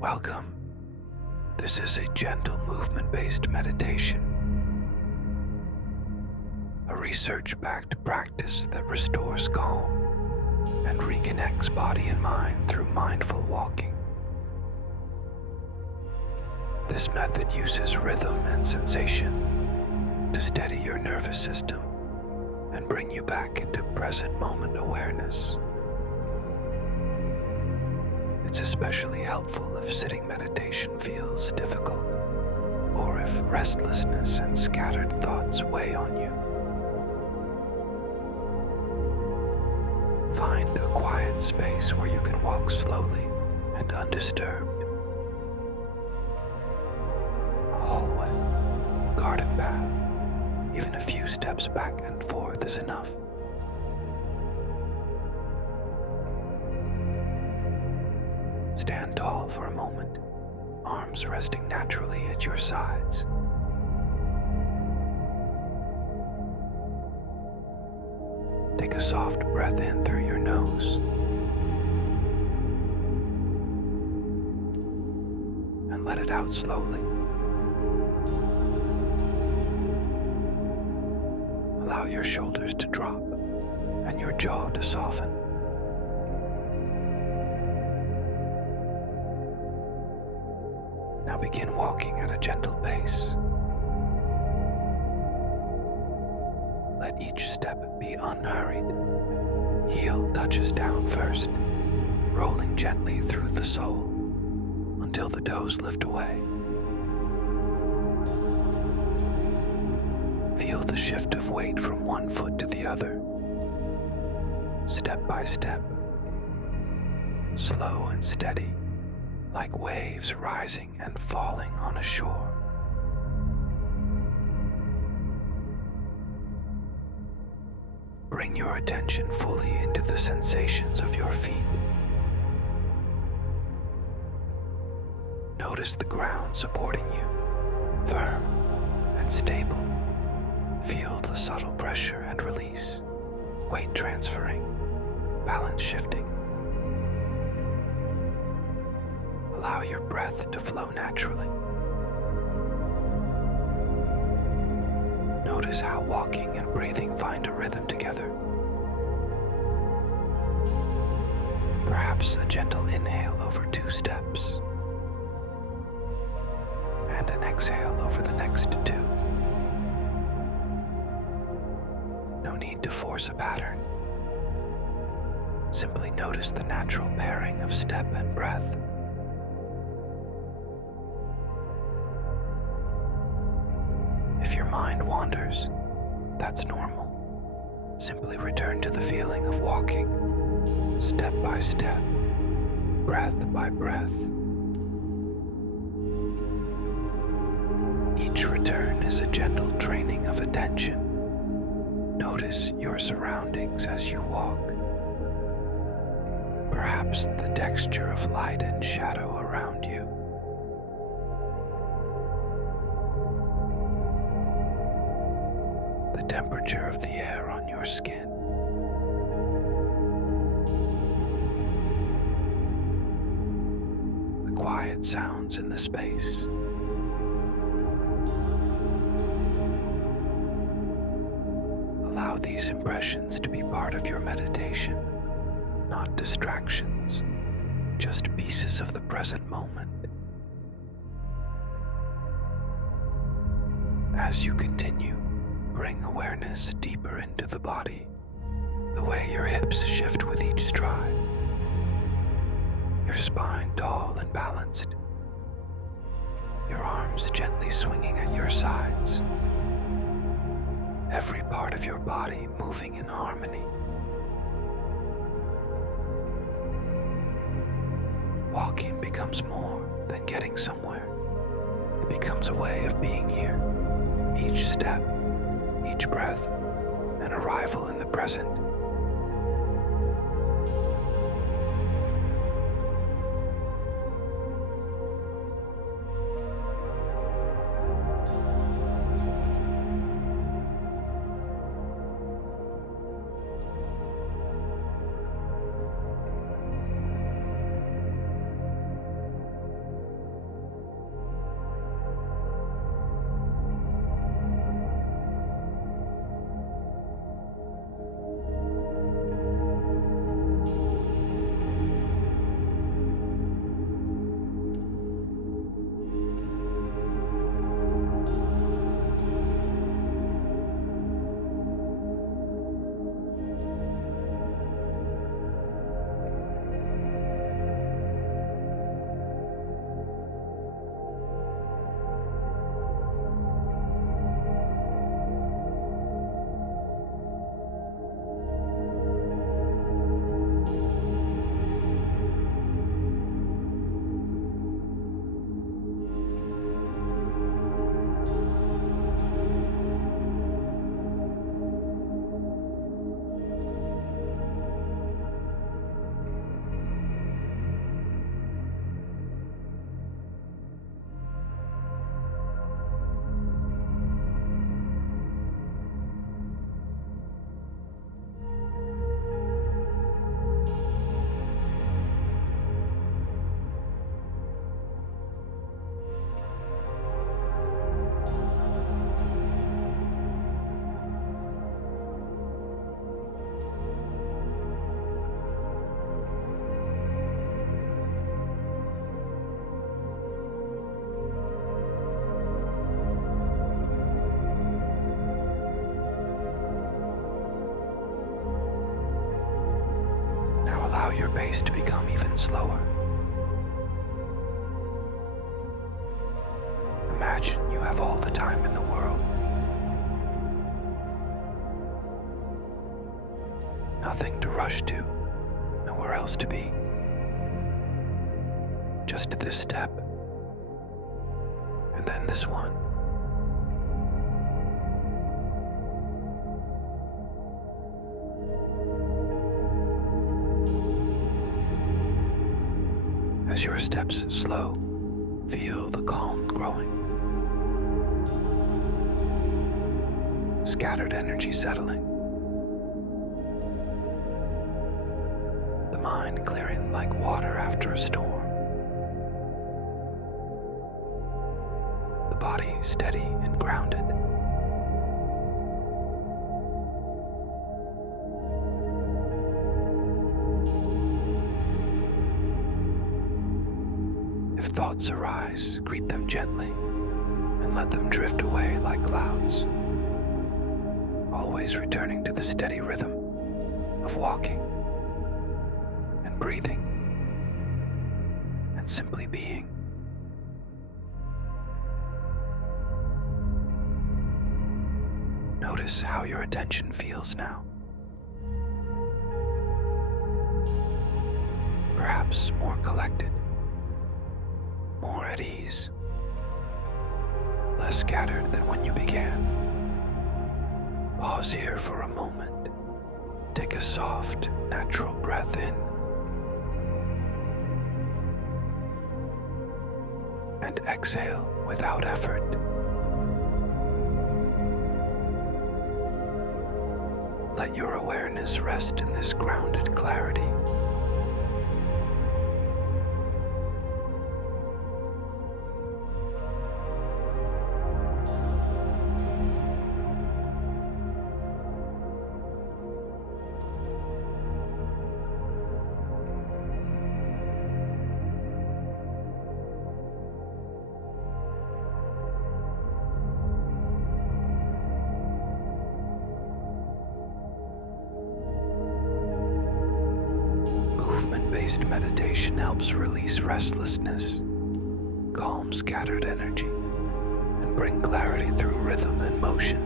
Welcome. This is a gentle movement-based meditation, a research-backed practice that restores calm and reconnects body and mind through mindful walking. This method uses rhythm and sensation to steady your nervous system and bring you back into present moment awareness. It's especially helpful if sitting meditation feels difficult, or if restlessness and scattered thoughts weigh on you. Find a quiet space where you can walk slowly and undisturbed. A hallway, a garden path, even a few steps back and forth is enough. Stand tall for a moment, arms resting naturally at your sides. Take a soft breath in through your nose and let it out slowly. Allow your shoulders to drop and your jaw to soften. Now begin walking at a gentle pace. Let each step be unhurried. Heel touches down first, rolling gently through the sole until the toes lift away. Feel the shift of weight from one foot to the other, step by step, slow and steady, like waves rising and falling on a shore. Bring your attention fully into the sensations of your feet. Notice the ground supporting you, firm and stable. Feel the subtle pressure and release, weight transferring, balance shifting. Allow your breath to flow naturally. Notice how walking and breathing find a rhythm together. Perhaps a gentle inhale over 2 steps, and an exhale over the next 2. No need to force a pattern. Simply notice the natural pairing of step and breath. If your mind wanders, that's normal. Simply return to the feeling of walking, step by step, breath by breath. Each return is a gentle training of attention. Notice your surroundings as you walk. Perhaps the texture of light and shadow around you. The temperature of the air on your skin. The quiet sounds in the space. Allow these impressions to be part of your meditation, not distractions, just pieces of the present moment. As you continue, bring awareness deeper into the body, the way your hips shift with each stride, your spine tall and balanced, your arms gently swinging at your sides, every part of your body moving in harmony. Walking becomes more than getting somewhere. It becomes a way of being here, each step, each breath, an arrival in the present. allow your pace to become even slower. Imagine you have all the time in the world. Nothing to rush to, nowhere else to be. Just this step, and then this one. As your steps slow, feel the calm growing. Scattered energy settling. The mind clearing like water after a storm. The body steady and grounded. If thoughts arise, greet them gently and let them drift away like clouds, always returning to the steady rhythm of walking and breathing and simply being. Notice how your attention feels now. Perhaps more collected, more at ease, less scattered than when you began. Pause here for a moment. Take a soft, natural breath in and exhale without effort. Let your awareness rest in this grounded clarity. Movement-based meditation helps release restlessness, calm scattered energy, and bring clarity through rhythm and motion.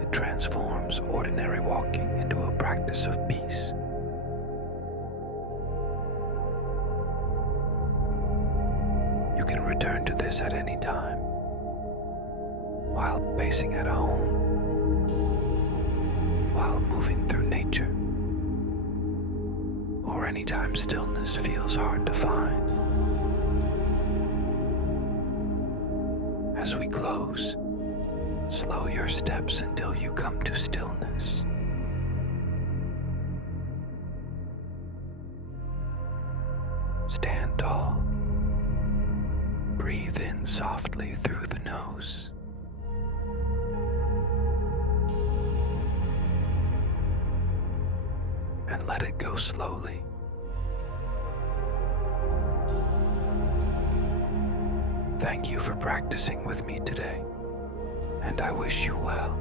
It transforms ordinary walking into a practice of peace. You can return to this at any time, while pacing at home, while moving through nature, or anytime stillness feels hard to find. As we close, slow your steps until you come to stillness. Stand tall. Breathe in softly through the nose. And let it go slowly. Thank you for practicing with me today, and I wish you well.